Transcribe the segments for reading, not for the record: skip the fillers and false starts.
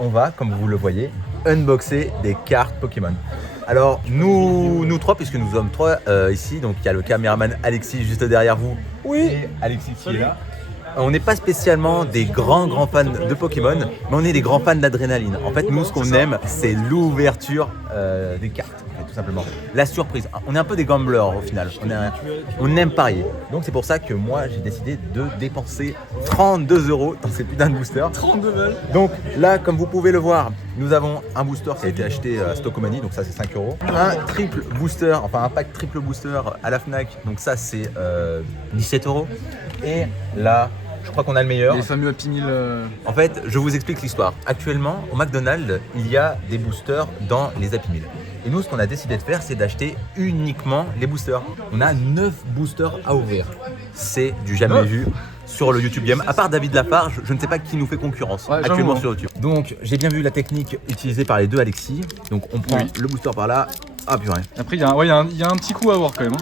on va, comme vous le voyez, unboxer des cartes Pokémon. Alors nous trois, puisque nous sommes trois ici, donc il y a le caméraman Alexis juste derrière vous. Oui. Et Alexis qui est là. On n'est pas spécialement des grands fans de Pokémon, mais on est des grands fans d'adrénaline. En fait, nous, ce qu'on aime, c'est l'ouverture des cartes, tout simplement. La surprise. On est un peu des gamblers au final. On aime parier. Donc c'est pour ça que moi, j'ai décidé de dépenser 32 € dans ces putains de boosters. 32 balles. Donc là, comme vous pouvez le voir, nous avons un booster qui a été acheté à Stockomanie, donc ça c'est 5 €. Un triple booster, enfin un pack triple booster à la Fnac, donc ça c'est 17 €. Et là, je crois qu'on a le meilleur. Les fameux Happy Meal. En fait, je vous explique l'histoire. Actuellement, au McDonald's, il y a des boosters dans les Happy Meal. Et nous, ce qu'on a décidé de faire, c'est d'acheter uniquement les boosters. On a 9 boosters à ouvrir. C'est du jamais vu sur le YouTube Game. À part David Lafarge, je ne sais pas qui nous fait concurrence actuellement sur YouTube. Donc, j'ai bien vu la technique utilisée par les deux Alexis. Donc, on prend le booster par là. Ah purée. Après, il y a un petit coup à avoir quand même.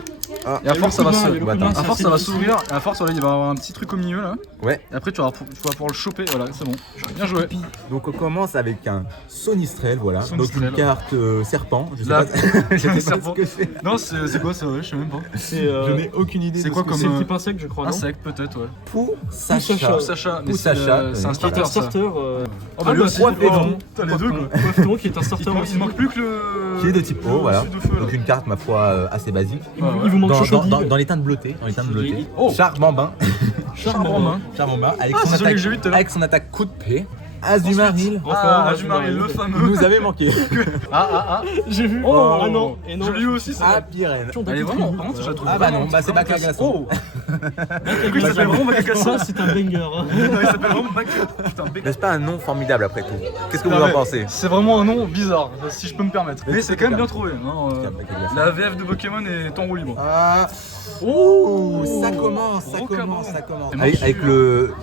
Et à force, ça va s'ouvrir. Et à force, il va y avoir un petit truc au milieu là. Ouais. Et après, tu vas pouvoir le choper. Voilà, c'est bon. Bien joué. Donc, on commence avec un Sonistrel, voilà. Donc, une carte serpent. Je sais Là, pas, je sais pas serpent. ce que c'est. Non, c'est quoi ça? Je sais même pas. Je n'ai aucune idée. C'est quoi comme. C'est le type insecte, je crois. Insecte, peut-être, ouais. Pou Sacha. Sacha. C'est un starter. Oh bah lui aussi. T'as les deux quoi. Coiffeton qui est un starter Il aussi. manque plus que le. Qui est de type O, voilà. Donc une carte, ma foi, assez basique. Il vous manque Chochodive. Dans les teintes bleutées. Oh. Charmambin. Charmambin. Charmambin. Avec Ah, son c'est celui attaque, que j'ai vu tout à l'heure. avec son attaque coup de pied. Azumaril. Azumaril, le fameux. Nous avait manqué. J'ai vu. Oh. Ah non. Et non. Je l'ai eu aussi, ça. Ah, Pyrène. Elle est vraiment. Par contre, je la trouve. Ah bah non, bah c'est Bacagasso. Il s'appelle vraiment Bacagasso. Ça, c'est un banger. Il s'appelle vraiment Bacagasso. Putain, N'est-ce pas un nom formidable après tout? Qu'est-ce que vous en pensez? C'est vraiment un nom bizarre, si je peux me permettre. Mais c'est quand même bien trouvé. La VF de Pokémon est en roue libre. Ah. Oh, ça commence. Avec le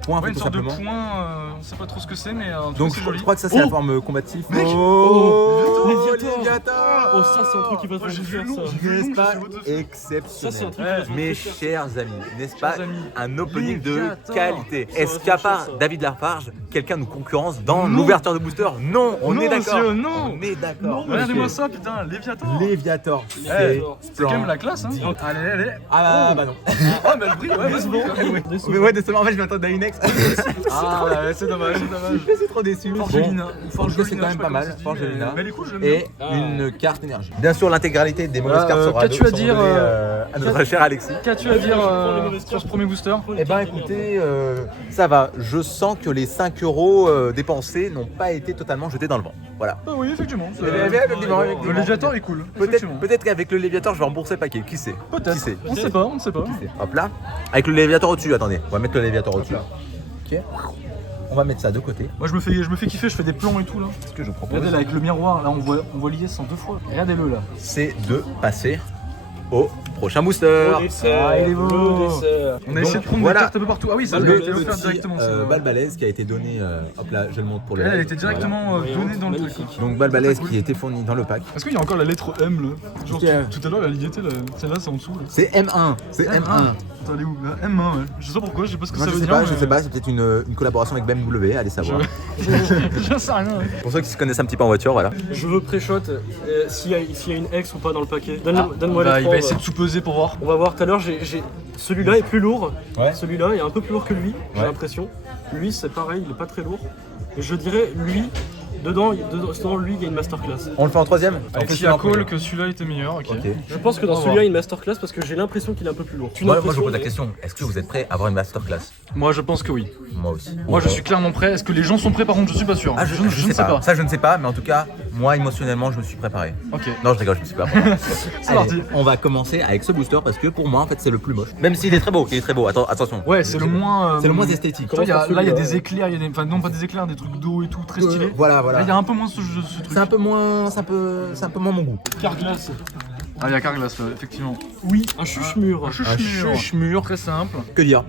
point, Ouais, une tout sorte de simplement. point, on sait pas trop ce que c'est, mais Donc c'est je joli. crois que ça c'est la forme combative. Léviator. Oh, ça, c'est un truc qui va te j'ai faire vu ça. N'est-ce pas Ça, c'est un exceptionnel? truc qui va te Mes faire chers amis, n'est-ce pas amis, un opening de Léviator. qualité? Ça Est-ce va qu'à faire part ça. David Lafarge, quelqu'un nous concurrence dans Non. l'ouverture de booster? Non, on Non, est d'accord. monsieur, non. On est d'accord. Regardez-moi ça, putain, Léviator. Léviator. C'est quand même la classe, hein. Allez. Ah bah non. Oh, mais le prix, ouais, décevant. Mais ouais, décemment, en fait, je m'attendais à une ex. Ah, ouais, c'est dommage. Je suis trop déçu. Forgelina. Forgelina, c'est quand même pas mal. Forgelina. Mais les coups, j'aime bien. Et une carte énergie. Bien sûr, l'intégralité des mauvaises cartes sera qu'as-tu à dire, à notre cher Alexis. Qu'as-tu à dire sur ce premier booster? Eh ben écoutez, ça va. Je sens que les 5 € dépensés n'ont pas été totalement jetés dans le vent. Voilà. Ah oui, effectivement. Effectivement. Le Léviator est cool. Peut-être qu'avec le Léviator, je vais rembourser le paquet. Qui sait? Qui sait? On ne sait pas. Hop là. Avec le Léviator au-dessus, attendez. On va mettre le Léviator au-dessus. Ok. On va mettre ça de côté. Moi je me fais kiffer, je fais des plans et tout là. Ce que je propose, Regardez là avec le miroir, là on voit l'IS en 2 fois. Regardez-le là. c'est de passer au prochain booster. Ah, il est beau. On a essayé de prendre voilà. des cartes un peu partout. Ah oui, ça a Le été offert petit directement. balle balèze qui a été donné. Hop là, je le montre pour le. Elle était directement donnée dans le truc. Donc balle balèze qui a été fournie dans le pack. Est-ce qu'il y a encore la lettre M là? Genre Tiens. tout à l'heure la ligne était là. Celle-là c'est en dessous là. C'est M1. C'est M1. Attends, elle est où là? M1 ouais. Je sais pas pourquoi, je sais pas ce que Non, ça je veut sais dire. pas, je sais pas. C'est peut-être une collaboration avec BMW. Allez savoir. Je sais rien. Pour ceux qui se connaissent un petit peu en voiture, voilà. Je veux pré-shot s'il y a une X ou pas dans le paquet. Donne-moi les Il trois. va essayer de sous-peser pour voir. On va voir tout à l'heure. Celui-là est plus lourd. Ouais. Celui-là est un peu plus lourd que lui, j'ai Ouais. l'impression. Lui, c'est pareil, il est pas très lourd. Et je dirais, lui, dedans lui, il y a une masterclass. On le fait en troisième. Alexis a call que celui-là était meilleur. Ok. Ok. Je pense que dans On va celui-là, il y a une masterclass parce que j'ai l'impression qu'il est un peu plus lourd. Moi, je vous pose la question. Est-ce que vous êtes prêts à avoir une masterclass? Moi je pense que oui. Moi aussi. Moi je suis clairement prêt. Est-ce que les gens sont prêts par contre? Je suis pas sûr. Ah, je ne sais pas. Ça, je ne sais pas, mais en tout cas, moi, émotionnellement, je me suis préparé. Ok. Non, je rigole, je me suis pas préparé. C'est parti. On va commencer avec ce booster parce que pour moi, en fait, c'est le plus moche. Même s'il est très beau, attention. Ouais, c'est le moins. C'est le moins esthétique. Tu vois, là il y a des éclairs, il y a des. Enfin, non, pas des éclairs, des trucs d'eau et tout, très stylé. Voilà. Là il y a un peu moins ce truc. C'est un peu moins mon goût. Carglass. Ah, il y a Carglass, là, effectivement. Oui, un chuche-mur. Un chuche-mur. Très simple. Que dire?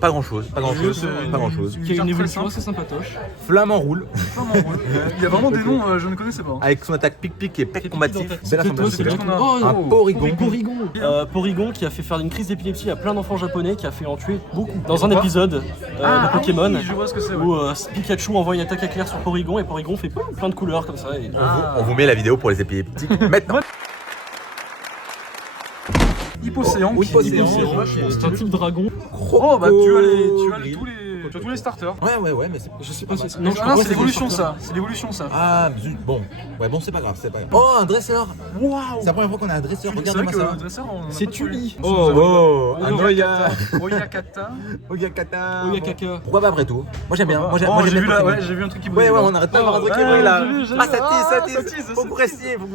Pas grand chose. Pas grand chose. Pas grand chose. Qui a une carte évolution très assez sympatoche. Flamand roule. Il y a vraiment des noms, je ne connaissais pas. Avec son attaque pic-pic et pec combatif. Belle C'est assemblage toi, de c'est couleurs. bien. qu'on a. Un Porygon. Porygon qui a fait faire une crise d'épilepsie à plein d'enfants japonais, qui a fait en tuer beaucoup. Dans un Pourquoi épisode de Pokémon, oui, je vois ce que c'est. Ouais. où Pikachu envoie une attaque éclair sur Porygon et Porygon fait plein de couleurs comme ça. Et... On vous met la vidéo pour les épileptiques maintenant. Hypocéan. Oui, Hypocéan. C'est un type dragon. Oh, bah tu as tous les starters. Ouais, mais c'est. Je sais pas si c'est. Non, je crois pas c'est que l'évolution, des ça. C'est l'évolution, ça. Ah, zut, bon. Ouais, bon, c'est pas grave, Oh, un dresseur. Waouh. C'est la première fois qu'on a un dresseur. C'est Regarde-moi vrai que ça. le dresseur, on en a C'est pas trop Tully. eu. Oh, un Oyakata. Oya. Oyakata. Oyakata. Oyakaka. Pourquoi pas après tout? Moi j'aime bien. Moi Oh, j'aime j'ai vu bien là, Pokémon. ouais, j'ai vu un truc qui Ouais, brille. on arrête pas d'avoir un truc qui Ouais, brille là. j'ai vu. Ah, ça ça tease. tease, Faut que vous restiez, faut que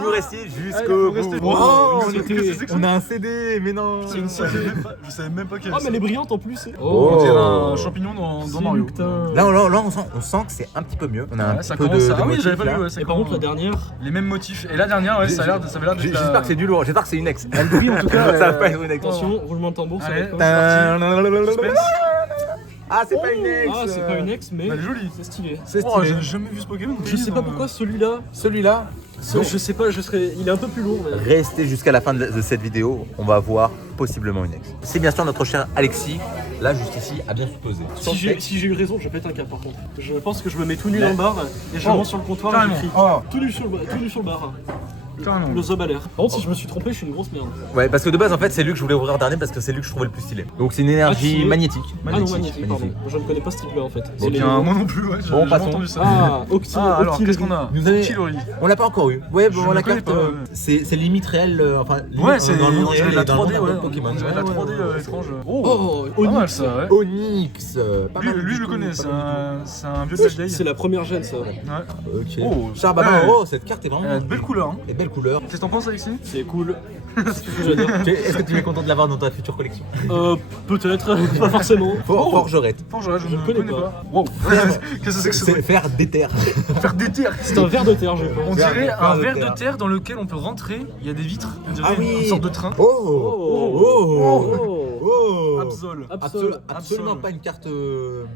vous restiez jusqu'au faut bout. rester. Oh, C'était- on a un CD, mais non. Je savais même pas quelle Ah, mais elle est brillante en plus. Oh. On dirait un champignon dans Mario. Là, on sent que c'est un petit peu mieux. On a un Ouais, petit ça peu commence de à. Ah oui, motifs, j'avais pas là. vu. Ouais, ça Et par contre, la commence. dernière. Les mêmes motifs. Et la dernière, ouais, ça a l'air d'être. J'espère que c'est du lourd. J'espère que c'est une ex. Oui, en tout cas, ça va pas être une ex. Attention, roulement de tambour, ça va Allez. être quoi? Ah, c'est pas une ex. Ah, c'est pas une ex, mais Elle est jolie. c'est stylé. C'est Oh, stylé. j'ai jamais vu ce Pokémon. Je sais pas pourquoi celui-là. Celui-là. Je sais pas, il est un peu plus lourd. Mais... Restez jusqu'à la fin de cette vidéo, on va voir possiblement une ex. C'est bien sûr notre cher Alexis, là juste ici, a bien supposé. Si j'ai eu raison, je pète un câble par contre. Je pense que je me mets tout nu dans le bar et je monte sur le comptoir et Carrément. je crie. Oh, Tout nu sur le bar. carrément. Le zob à l'air. Par contre, si je me suis trompé, je suis une grosse merde. Ouais, parce que de base en fait c'est lui que je voulais ouvrir dernier parce que c'est lui que je trouvais le plus stylé. Donc c'est une énergie stylé. magnétique. Ah non, magnétique, pardon. Je ne connais pas ce type-là en fait. Bon, C'est les bien, nouveaux. moi non plus, ouais. Bon, j'ai passons. entendu ça. Ah, Octi. Ah, alors, Octi, qu'est-ce qu'on a Vous avez- Kilori. On l'a pas encore eu. Ouais, bon, Je la ne connais carte, pas, ouais. c'est limite réel, enfin limite, Ouais, c'est dans le monde on dirait réel de la et dans le 3D, monde ouais. de Pokémon. On dirait de la 3D étrange. Oh, pas mal Onyx. ça, ouais. Onyx. Pas mal Lui, du je le tout, connais, pas c'est mal un vieux C'est Day. la première gêne ça. Ouais. du tout. Ok. Oh, Charbaba, ouais. oh, cette carte est vraiment. Elle a de belles couleurs. Hein. Et belle couleur. Qu'est-ce que t'en penses, Alexis? C'est cool. J'adore. Est-ce que tu es content de l'avoir dans ta future collection? Peut-être, pas forcément. Forgerette. Franchement, je Je ne le connais connais pas. pas. Wow. Qu'est-ce que c'est que ce C'est truc? faire des terres. Faire des terres. C'est un verre de terre, je pense. On dirait Verre un de verre terre. de terre dans lequel on peut rentrer. Il y a des vitres. On dirait Ah oui. une sorte de train. Oh. Absol. Absolument pas une carte.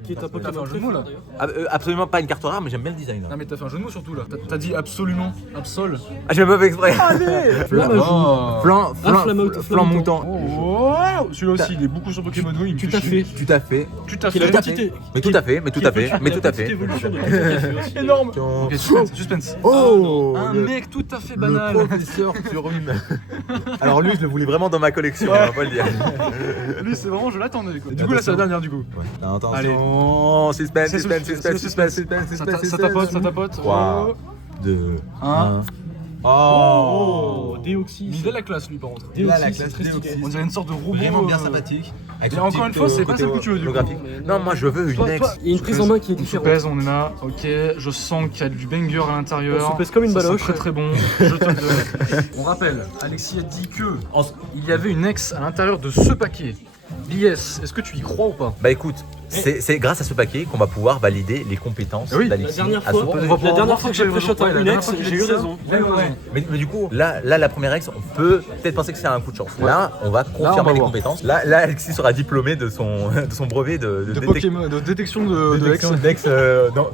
Qui est un T'as Pokémon fait un jeu de mots, là. d'ailleurs. Absolument pas une carte rare, mais j'aime bien le design. Non mais t'as fait un jeu de mots surtout là. T'as dit absolument. Absol. Ah, j'ai pas fait exprès. Flamme à joue. Oh. Flan moutant. Oh, celui-là aussi, il est beaucoup sur Pokémon Go. Il me Tu fait t'as chier. fait. Tout à fait. Tu t'as Qu'il a fait. la petite- Mais tout à fait, mais tout à fait, mais tout à fait. évolution de Pikachu aussi. Énorme. Oh, Ok, suspense. oh, Un mec tout à fait le banal. professeur Turum. Alors lui, je le voulais vraiment dans ma collection, on va pas le dire. Lui, c'est vraiment, je l'attendais quoi. Du coup, là, c'est la dernière du coup. Attention, suspense, C'est suspense, c'est suspense, suspense, suspense, Ça suspense, ça tapote, ça tapote. 3, 2, Un. 1. Oh, Deoxys. Il a la classe lui par contre. Deoxys, Là, la c'est classe très stylé. Deoxys. On dirait une sorte de robot. Vraiment bien sympathique. Et encore une fois, c'est pas celle que tu veux, du coup. holographique. Non, moi je veux une Toi, ex. il y a une prise en main qui est Une différente. souplesse, on est là. Ok, je sens qu'il y a du banger à l'intérieur. On soupèse comme une Ça sent baloche. très très bon. Je te le donne. On rappelle, Alexis a dit que il y avait une ex à l'intérieur de ce paquet. L'IS, est-ce que tu y crois ou pas? Bah écoute, c'est grâce à ce paquet qu'on va pouvoir valider les compétences Oui. d'Alexis. La dernière à fois, ce on va la pouvoir dernière voir fois que si j'ai tu as pré-shot raison. à Ouais, une la ex, dernière fois que j'ai eu j'ai dit ça. raison. Ouais, ouais. Mais du coup, là, la première ex, on peut peut-être penser que c'est un coup de chance. Là, on va on confirmer va les voir. compétences. Là, Alexis sera diplômé de son brevet de Pokémon, de détection de ex. détection d'ex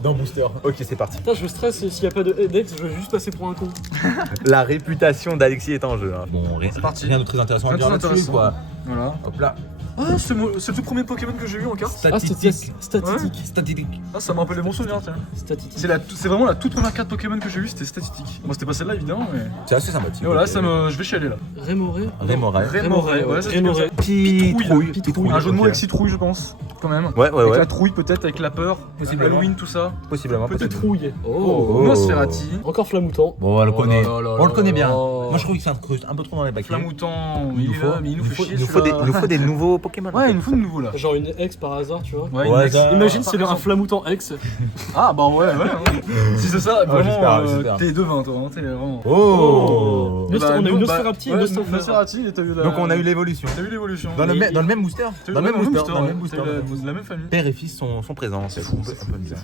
dans Booster. Ok, c'est parti. Putain, je stresse, s'il n'y a pas d'ex, je vais juste passer pour un con. La réputation d'Alexis est en jeu. Hein. Bon, C'est parti. rien de très intéressant à Rien dire de très là-dessus, intéressant. quoi. Voilà. Hop là. Ah, c'est le tout premier Pokémon que j'ai eu en carte. Ah, statistique. Statistique. Ah, ça me rappelle des bons souvenirs, tiens. Statistique. C'est vraiment la toute première carte Pokémon que j'ai eue, c'était statistique. Moi, c'était pas celle-là, évidemment, mais. C'est assez sympathique. Et voilà, je vais chialer là. Rémoré. Rémoray. Rémoray, ouais, ça, c'est comme ça. Pitrouille. Pitrouille. Un jeu de mots avec citrouille, je pense, quand même. Ouais, Avec ouais. la trouille, peut-être, avec la peur, Possiblement. Halloween, tout ça. Possiblement. Peut-être. Trouille. Oh, Nosferati. Encore Flamoutant. Bon, on le connaît. là là On le connaît bien. là. Moi, je trouve qu'il s'incruste un peu trop dans les paquets. Flamoutant, Il nous faut, il nous fait chier. il nous faut des nouveaux Pokémon. Ouais, il nous faut de nouveau là. Genre une ex par hasard, tu vois. Ouais, Ouais, une ex. ça- Imagine par c'est un exemple. flamoutant ex. Ah bah ouais. Si c'est ça, j'espère, vraiment, j'espère. t'es devin toi, hein, t'es vraiment. Oh. Nous, on a eu nous, Nosferapti et ouais, Nosferatu. Nosferatu et t'as eu la... Donc on a eu l'évolution. T'as eu l'évolution. Dans le même booster. T'as eu Dans le même booster. ouais. Dans le même booster. T'as eu la même famille. Père et fils sont présents. C'est un peu bizarre.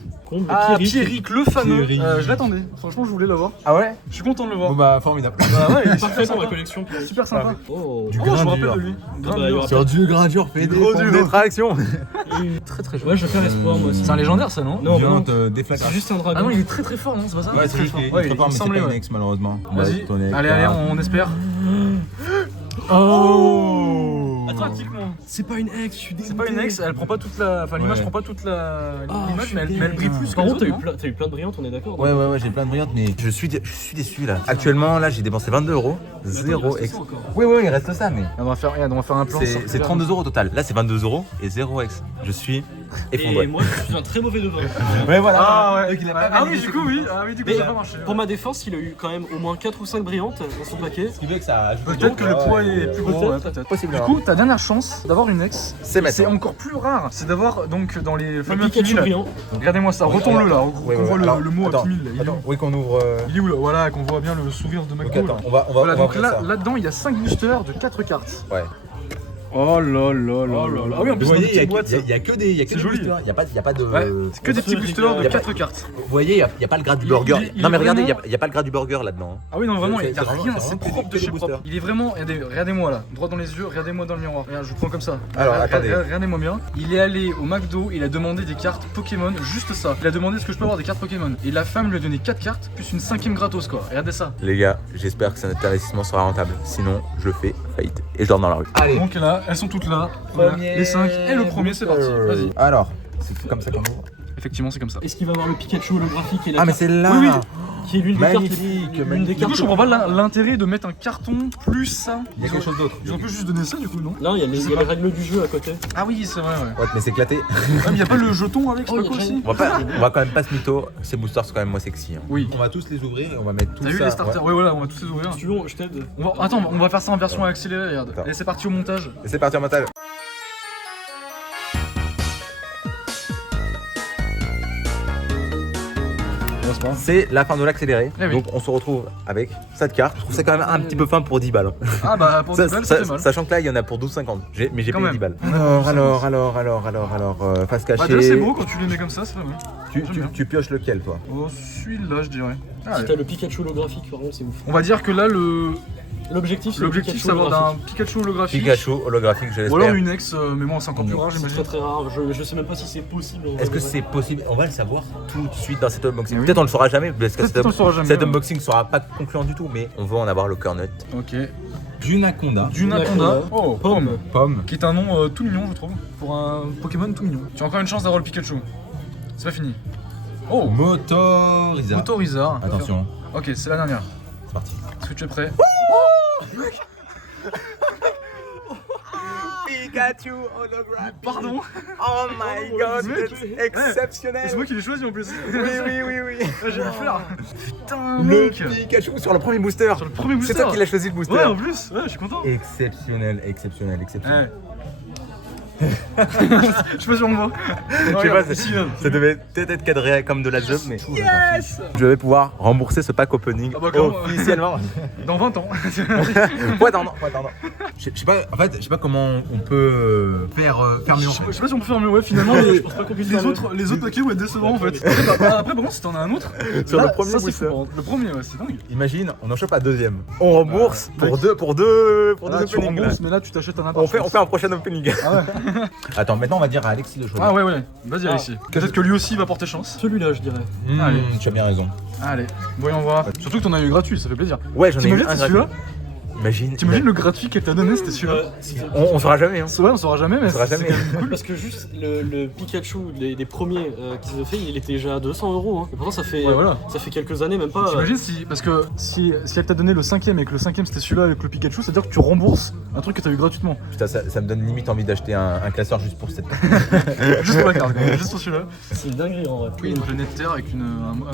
Ah, Pierrick le fameux. Pierrick. Je l'attendais. Franchement, je voulais l'avoir. Ah ouais? Je suis content de le voir. Bon bah formidable. Bah ouais, il est Parfait super pour la sympa. collection. Super sympa. Oh. Du Oh, je me grain rappelle dur. de lui. Grain bah, il y dur. aura Sur du gras dur fait des Gros pompes dur. d'extraction. Très très chaud. Ouais, je vais faire espoir moi aussi. C'est un légendaire ça, non? Non, Violente c'est déflagration. juste un Ah dragon. non, il est très très fort, non? C'est pas ça? Ouais, Il est très fort. Ouais, il me mais c'est semblait, pas une ouais. ex malheureusement. Vas-y. Ouais, ton ex, Allez, voilà. on espère. Oh. Pratiquement. C'est pas une ex, je suis dégoûté. C'est pas une ex, elle prend pas toute la. Enfin, l'image Ouais. prend pas toute la. Ah, L'image, je suis mais elle brille plus que Par les contre, autres. t'as eu plein de brillantes, on est d'accord. Ouais, j'ai plein de brillantes, mais je suis déçu là. Actuellement, là, j'ai dépensé 22 €. Zéro ex. Oui, il reste ça, mais On va faire un plan. c'est 32 € au total. Là, c'est 22 € et 0 ex. Je suis Et effondré. moi, je suis un très mauvais devin. Ouais, voilà. Ah ouais. Donc, il a pas Ah validé oui, du ses coup, oui. Ah oui, du coup, Mais ça a pas marché. pour ma défense, il a eu quand même au moins 4 ou 5 brillantes dans son paquet. Ce qui veut que ça ajoute. Peut-être que le poids est plus gros. Peut-être. Ouais, peut-être. Possible. Du coup, ta dernière chance d'avoir une ex, C'est maintenant. c'est encore plus rare. C'est d'avoir donc dans les Le fameux Pikachu Happy Meal. brillant. Regardez-moi ça, retourne-le là. On voit Alors, le mot attends, Happy Meal. Il est où Attends, oui, qu'on ouvre. Il est où là? Voilà, qu'on voit bien le sourire de Ok, McDo. attends, là. on va Voilà, donc ouvrir là, ça. là-dedans, il y a 5 boosters de 4 cartes. Ouais. Oh là là là là là. Ah oui, en Vous plus, dans voyez, une petite boîte. il y a que des C'est des joli. boosters. Il y a pas de. Ouais, c'est que des petits boosters de Y a 4 cartes. Vous voyez, il y a pas le gras du Il- burger. il Non mais est regardez, vraiment- il y a pas le gras du burger là-dedans. Ah oui, non, vraiment, C'est- il y a c'est rien, vraiment- c'est c'est propre de que des chez propre. boosters. Il est vraiment, regardez-moi là, droit dans les yeux, regardez-moi dans le miroir. Regarde, je vous prends comme ça. Alors, attendez. Regardez-moi bien. Il est allé au McDo, il a demandé des cartes Pokémon, juste ça. Il a demandé est-ce que je peux avoir des cartes Pokémon. Et la femme lui a donné 4 cartes, plus une 5ème gratos quoi. Regardez ça. Les gars, j'espère que cet investissement sera rentable. Sinon, je fais faillite et je dors dans la rue. Allez. Donc là, elles sont toutes là. Voilà, les 5 et le premier, c'est parti. Vas-y. Alors, c'est comme ça qu'on ouvre. Effectivement, c'est comme ça. Est-ce qu'il va avoir le Pikachu holographique et la Ah mais carte c'est là. Oui, oui. qui est l'une des cartes Magnifique, l'une des magnifique. Du coup, cartes. je comprends pas l'intérêt de mettre un carton plus ça. Il y a quelque chose d'autre. Ils ont pu juste donner ça du coup, non? Non, il y a les règles du jeu à côté. Ah oui, c'est vrai, ouais. Ouais, mais c'est éclaté. Ah, mais y a pas le jeton avec, je sais Oh, pas quoi y a aussi. On va quand même pas se mytho. Ces boosters sont quand même moins sexy. Hein. Oui. On va tous les ouvrir et on va mettre tout T'as ça. vu les starters? Ouais, voilà, on va tous les ouvrir. Si tu veux, je t'aide. Attends, on va faire ça en version accélérée, regarde. Attends. Allez, c'est parti au montage. Et c'est parti en mental. C'est la fin de l'accéléré. Eh oui. Donc on se retrouve avec cette carte. Je trouve ça quand même un petit peu fin pour 10 balles. Ah bah pour 10 balles, ça fait mal. Sachant que là il y en a pour 12,50. Mais j'ai Quand payé même. 10 balles. Ouais. Alors, face Bah cachée. déjà c'est beau quand tu les mets comme ça, c'est pas mal. J'aime bien. Tu pioches lequel toi? Oh, celui-là, je dirais. Si Allez. t'as le Pikachu holographique, par contre, c'est ouf. On va dire que là, L'objectif, c'est l'objectif, c'est d'avoir un Pikachu holographique. Pikachu holographique, je Ou alors l'espère. une ex, mais bon, c'est encore plus rare, C'est j'imagine. très très rare. Je sais même pas si c'est possible. en Est-ce que vrai. c'est possible? On va le savoir tout de suite dans cet unboxing. Eh oui. Peut-être on le saura jamais parce que Peut-être on le saura jamais, cet ouais. unboxing sera pas concluant du tout, mais on veut en avoir le cœur net. Ok. Dunaconda. Dunaconda. Oh, Pomme. Pomme. Qui est un nom tout mignon, je trouve. Pour un Pokémon tout mignon. Tu as encore une chance d'avoir le Pikachu. C'est pas fini. Oh, Motoriza. Motorizar. Attention, Ok, c'est la dernière. c'est parti. Est-ce que tu es prêt? Pikachu holographique. Pardon. Oh my god, c'est exceptionnel. C'est moi qui l'ai choisi en plus. Oui. Ah, j'ai le fleur. Putain, Le mec. Pikachu sur le premier booster. Sur le premier booster. C'est toi qui l'as choisi le booster. Ouais, en plus. Ouais, je suis content. Exceptionnel. Ouais. Je sais pas si on me voit. Je sais pas, ça devait peut-être être cadré comme de la job, mais yes, je vais pouvoir rembourser ce pack opening Ah bah, comment officiellement. Dans 20 ans. Faut attendre. Je sais pas, en fait, je sais pas comment on peut faire mieux en Je fait. sais pas si on peut faire mieux, ouais, finalement. Je pense pas qu'on puisse Les faire autres paquets, ouais, décevants en fait. Après, bon, si t'en as un autre. Sur le là, premier ça, c'est booster. fou, le premier, ouais, c'est dingue. Imagine, on en chope un deuxième. On rembourse mec. pour deux Là, tu openings. là. rembourses, mais là, tu t'achètes un appart. On fait un prochain opening. Ah ouais. Attends, maintenant on va dire à Alexis de choisir. Ah ouais, vas-y, Alexis. Peut-être que lui aussi va porter chance. Celui-là, je dirais. Allez. Tu as bien raison. Allez, voyons voir. Surtout que t'en as eu gratuit, ça fait plaisir. Ouais, j'en ai eu T'imagines, un c'est gratuit. celui-là? Imagine. T'imagines le gratuit qu'elle t'a donné, c'était celui-là? On saura jamais. Hein. C'est vrai, on saura jamais, mais On saura c'est jamais. quand même cool. Parce que juste le Pikachu, les premiers qu'ils ont fait, il était déjà à 200 €. Hein. Et pourtant, ça fait quelques années, même pas. T'imagines parce que si elle t'a donné le 5ème et que le 5ème c'était celui-là avec le Pikachu, c'est-à-dire que tu rembourses un truc que t'as eu gratuitement. Putain, ça me donne limite envie d'acheter un classeur juste pour cette. Juste pour la carte, juste pour celui-là. C'est une dinguerie en vrai. Oui, une planète Terre avec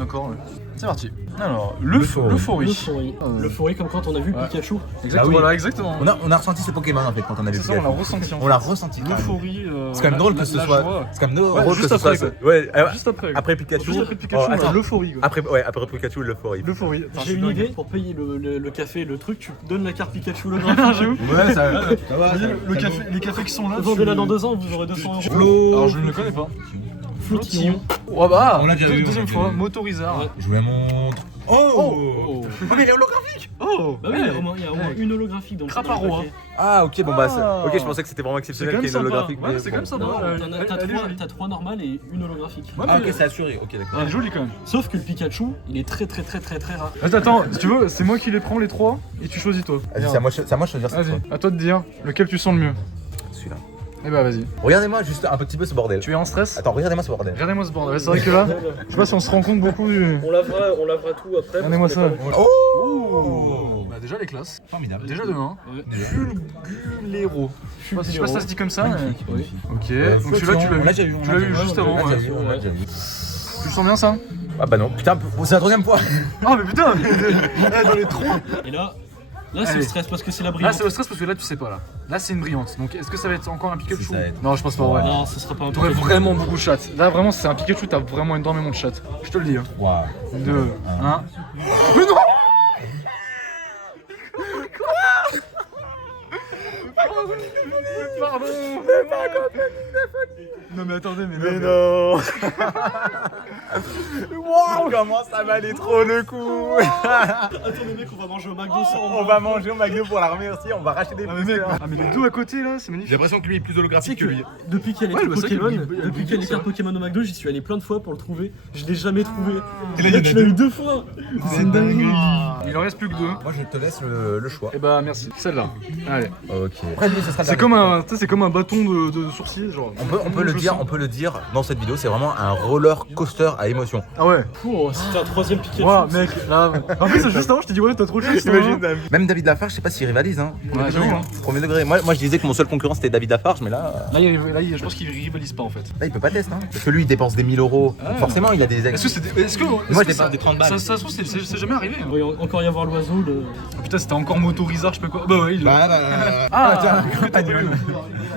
un corps. Ouais. C'est parti. Alors, l'euphorie. L'euphorie. L'euphorie, comme quand on a vu Ouais. Pikachu. Exactement, Bah oui. voilà, exactement. On a ressenti ce Pokémon en fait quand on a vu C'est ça, on Pikachu. l'a ressenti. On l'a ressenti. L'euphorie. C'est quand même drôle que ce soit. C'est quand même drôle que juste ce soit. après, Ouais, Juste après. après Pikachu. Juste après Pikachu, Oh, attends. l'euphorie. quoi. Après Pikachu, l'euphorie. L'euphorie. J'ai une idée pour payer le café, le truc, tu donnes la carte Pikachu holographique. J'avoue. Ouais, ça va. Le café, les cafés qui sont là. Vendez-la dans 2 ans, vous aurez 200 €. Alors je ne le connais pas. Flottillon. Oh bah, On l'a déjà vu, deuxième on l'a fois, déjà vu. Motorizard. Ouais. Je vous la montre. Oh Oh. mais il est holographique. Oh Bah oui, il y a au moins une holographique dans le Craparo, dans le paquet. Ah ok, bon bah Ah. ok, je pensais que c'était vraiment exceptionnel qu'il y ait une holographique. Ouais, c'est quand même sympa. Non, Elle- t'as 3 normales et une holographique. Ouais, Ah mais- ok, c'est assuré, ok d'accord. Elle est jolie quand même. Sauf que le Pikachu, il est très rare. Attends, si tu veux, c'est moi qui les prends les trois et tu choisis toi. Vas-y, c'est à moi de choisir cette fois. Vas-y, à toi de dire lequel tu sens le mieux. Celui-là. Eh bah vas-y. Regardez-moi juste un petit peu ce bordel. Tu es en stress? Attends, regardez-moi ce bordel. Regardez-moi ce bordel. C'est vrai que là, je sais pas si on se rend compte beaucoup du. On lavera tout après. Regardez-moi ça. Oh Bah déjà les classes. Formidable. Déjà de 1. Ouais. Fulgulero. Je sais pas si ça se dit comme ça. Magnifique, mais- magnifique. Ok, donc celui-là tu l'as On vu. l'a déjà vu. Tu l'as vu juste avant. On l'a ouais. déjà vu, on l'a déjà vu. Tu le sens bien ça? Ah bah non, putain, c'est la troisième fois. Ah mais putain dans les trois. Et là c'est Allez. le stress parce que c'est la Là brillante. c'est le stress parce que là tu sais pas là. Là c'est une brillante. Donc est-ce que ça va être encore un Pikachu? Ça va être- Non je pense pas ouais. Non, ça sera pas un T'aurais Pikachu. vraiment beaucoup de chat. Là vraiment c'est un Pikachu, t'as vraiment énormément de chat. Je te le dis. Hein. Waouh. 2, 1. Mais non! Pardon! Non mais attendez, mais non. Waouh, comment ça va aller trop le coup. Attendez mec, on va manger au McDo sans. On va manger au McDo pour la remercier, on va racheter des Ah mais mec, boosters. ah mais les deux à côté là, c'est J'ai magnifique. l'impression que lui est plus holographique que lui. Depuis qu'il y a les Ouais, cartes bah, c'est vrai Pokémon, qu'il y a depuis qu'il y a les ça. cartes Pokémon au McDo, j'y suis allé plein de fois pour le trouver. Je l'ai jamais trouvé. Et là, il y en a tu l'as deux. eu 2 fois. C'est une dinguerie. Il en reste plus que deux. Moi je te laisse le choix. Et bah merci, celle-là. Allez. Ok. Après lui, ce sera C'est comme un, tu sais, c'est comme un bâton de sourcil, genre. on peut le Je dire, sens. on peut le dire dans cette vidéo, c'est vraiment un roller coaster à émotion. Ah ouais. Oh, c'était un troisième Pikachu. Ouah mec, là. En plus juste avant je t'ai dit ouais t'as trop de chance. Même David Lafarge, je sais pas s'il rivalise hein. Ouais, j'avoue, hein. Premier degré. Moi je disais que mon seul concurrent c'était David Lafarge, mais là Je pense qu'il rivalise pas en fait. il peut pas tester hein. Parce que lui il dépense des 1000 €. Ah. Forcément il a des Est-ce que c'était. Est-ce que. Moi, est-ce je que dépense ça- des 30 balles. Ça se trouve, c'est jamais arrivé. Hein. Il va encore y avoir l'oiseau. Oh, putain, c'était encore Motorizard, je sais pas quoi. Bah ouais, il Ah tiens, un compagnol.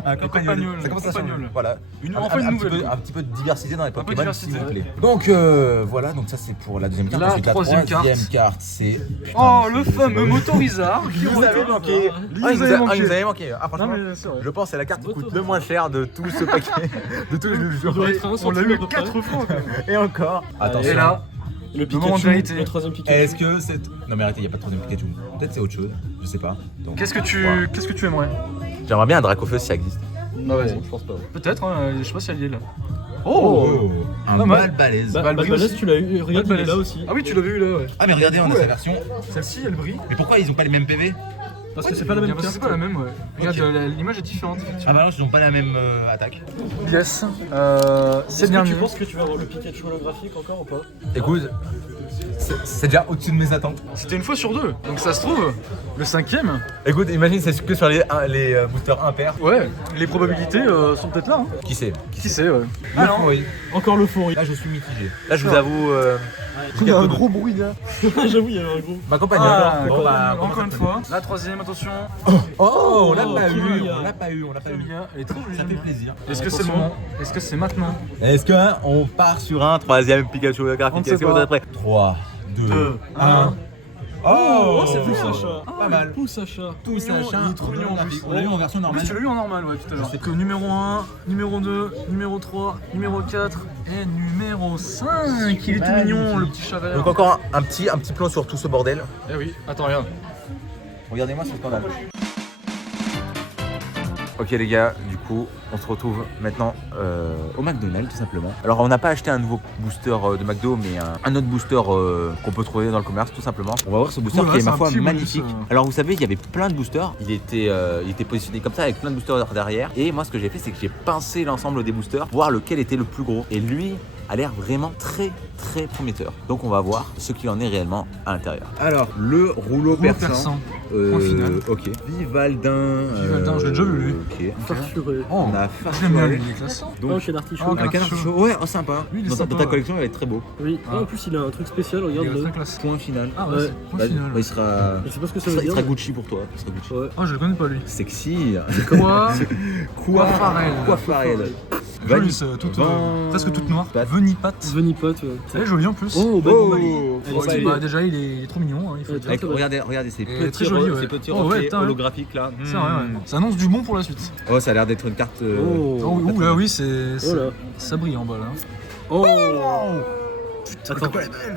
Un compagnol. Ça commence à changer. Compagnol. Voilà. Enfin, une nouvelle. Un petit peu de diversité dans les peu de Pokémon diversité. s'il vous plaît. Donc voilà, donc ça c'est pour la deuxième carte. La Ensuite, troisième carte. carte c'est. Oh, le fameux Motorizard qui Il vous avait retourne. manqué. Il Ah, nous avait manqué. il nous avait manqué. Ah Non franchement. mais c'est vrai. Je pense que c'est la carte qui coûte Moto. le moins cher de tout ce paquet. De tous les Il jours. doit être un On l'a centime eu à peu près. 4 fois quand même. Et encore. Attention. Et là, Le moment de Pikachu, vérité. le troisième Pikachu. Est-ce que c'est. Non mais arrêtez, il n'y a pas de troisième Pikachu. Peut-être c'est autre chose. Je sais pas. Donc, qu'est-ce que voilà. tu aimerais? J'aimerais bien un Dracofeu si ça existe. Non, vas-y. Je pense pas. Peut-être, hein, je sais pas si elle y est là. Un Pas mal. bal balèze. Bah, elle brille Balèze, aussi. tu l'as eu. Regarde, il est Balèze. là aussi. Ah oui, tu l'avais eu là, ouais. Ah mais regardez, on a Ouais. sa version. Celle-ci, elle brille. Mais pourquoi ils ont pas les mêmes PV? Parce que c'est pas la même Parce que carte. c'est pas la même, ouais. Regarde, Ok. l'image est différente, Ah effectivement. bah non, ils ont pas la même attaque. Yes, c'est Est-ce le que dernier. tu penses que tu vas avoir le Pikachu holographique encore ou pas? Écoute, c'est déjà au-dessus de mes attentes. C'était une fois sur deux, donc ça se trouve, le cinquième, Écoute, imagine, c'est que sur les boosters impairs. ouais, les probabilités sont peut-être là. Hein. Qui sait? Qui sait, ouais. Ah non, oui. Encore l'euphorie. Là, je suis mitigé. Là, je vous avoue. Il y a un gros bruit là. J'avoue, il y avait un gros. Ma compagne. Encore comment une ça fois. La troisième, attention. Oh, on l'a Oh, pas qui eu. va. On l'a pas eu. On l'a pas eu. Elle est trop jolie. Ça fait plaisir. Est-ce que c'est le Attention. moment? Est-ce que c'est maintenant? Est-ce qu'on part sur un troisième Pikachu On holographique? ne sait Est-ce que vous pas. êtes prêts? 3, 2, Deux, 1. Oh, c'est bien. tout Sacha. Pas mal. Tout Sacha. Tout mignon, il est trop mignon en plus. On l'a eu en version En normale. plus, tu l'as eu en normal, ouais, tout à l'heure. sais Que numéro 1, numéro 2, numéro 3, numéro 4 et numéro 5. Il est tout mignon, le petit chat vert. Donc encore un petit plan sur tout ce bordel. Eh oui, attends, regarde. Regardez-moi ce scandale. Ok les gars, du coup, on se retrouve maintenant au McDonald's tout simplement. Alors on n'a pas acheté un nouveau booster de McDo, mais un autre booster qu'on peut trouver dans le commerce tout simplement. On va voir ce booster Voilà, qui est c'est ma un foi petit bonus, magnifique. Alors vous savez, il y avait plein de boosters. Il était positionné comme ça avec plein de boosters derrière. Et moi ce que j'ai fait, c'est que j'ai pincé l'ensemble des boosters, voir lequel était le plus gros. Et lui, a l'air vraiment très très prometteur. Donc on va voir ce qu'il en est réellement à l'intérieur. Alors, le rouleau perçant. Point final. Ok. Vivaldin. Vivaldin, je l'ai déjà vu lui. Ok. Farfuré. Oh, On a j'aime bien lui, farfuré. il est classe. Oh, Donc, canard artichaut. Oh, un canard chaud. Ouais, oh, sympa. Lui, il est Dans sympa, ta collection, il va être très beau. Oui. Ah. En plus, il a un truc spécial, Il est regarde-le. très classe. Point final. Ah ouais, Ouais. c'est point final. Il sera. Je sais pas ce que ça Il veut sera dire. Gucci pour toi. Il sera Gucci. Ouais. Oh, je le connais pas lui. Sexy. Quoi Coiffarel. Joli, c'est toute, presque toute noire. Venipat. Venipat. Elle est jolie en plus. Oh, bah, Oh. Bali. Oh, Elle est bah, stylée. Déjà, il est trop mignon, hein, il faut le dire. Avec, regardez ces Et petits, très joli, ouais. ces petits Oh, ouais, reflets putain, ouais. holographiques là. C'est vrai, ouais. Ça annonce du bon pour la suite. Oh, ça a l'air d'être une carte. Oh. Oh, là, oui, Oh là. ça brille en bas là. Oh. Attends,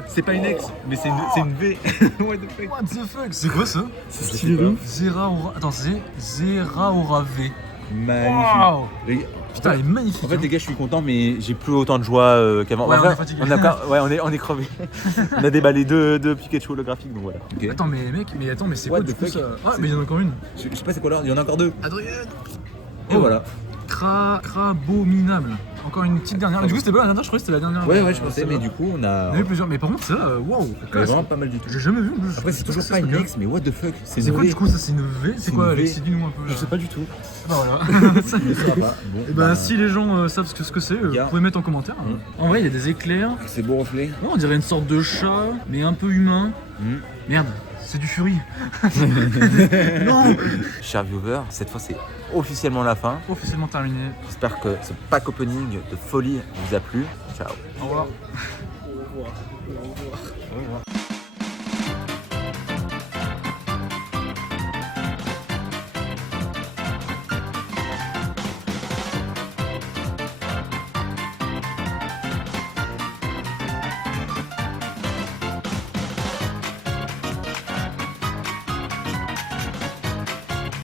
C'est pas une X, mais c'est une V. What the fuck? what the fuck? C'est quoi ça? C'est stylé de ouf. Zeraora. Attends, c'est Zeraora V. Magnifique. Waouh! Les- Putain, elle est magnifique. En fait, les gars, je suis content, mais j'ai plus autant de joie qu'avant. Ouais, En on vrai, est fatigué. on est crevé. On a déballé deux Pikachu holographiques, donc voilà. Ok. Attends, mais mec, mais c'est What quoi du the coup fuck? ça? Ah, mais il y en a encore une. Je sais pas c'est quoi l'heure, il y en a encore deux. Adrienne! Et voilà. Crabominable. Encore une petite dernière. Du coup, c'était pas la dernière, je croyais que c'était la dernière. Ouais, je pensais, celle-là. mais du coup, on Il y a. en a eu plusieurs. Mais par contre, celle-là, waouh! C'est classe. vraiment pas mal du tout. J'ai jamais vu. Après, c'est toujours pas une X, mais what the fuck? C'est une quoi V. du coup ça? C'est une V? C'est quoi une V. Alexis? Dis-nous un peu. Je sais pas du tout. Bah voilà. Je ne saurais pas. Bon, Et bah, si les gens savent ce que c'est, vous Regarde. pouvez mettre en commentaire. En vrai, il y a des éclairs. C'est beau reflet. Ouais, on dirait une sorte de chat, mais un peu humain. Merde, c'est du Fury. Non! Chers viewers, cette fois, c'est officiellement la fin. Officiellement terminé. J'espère que ce pack opening de folie vous a plu. Ciao. Au revoir. Au revoir. Au revoir.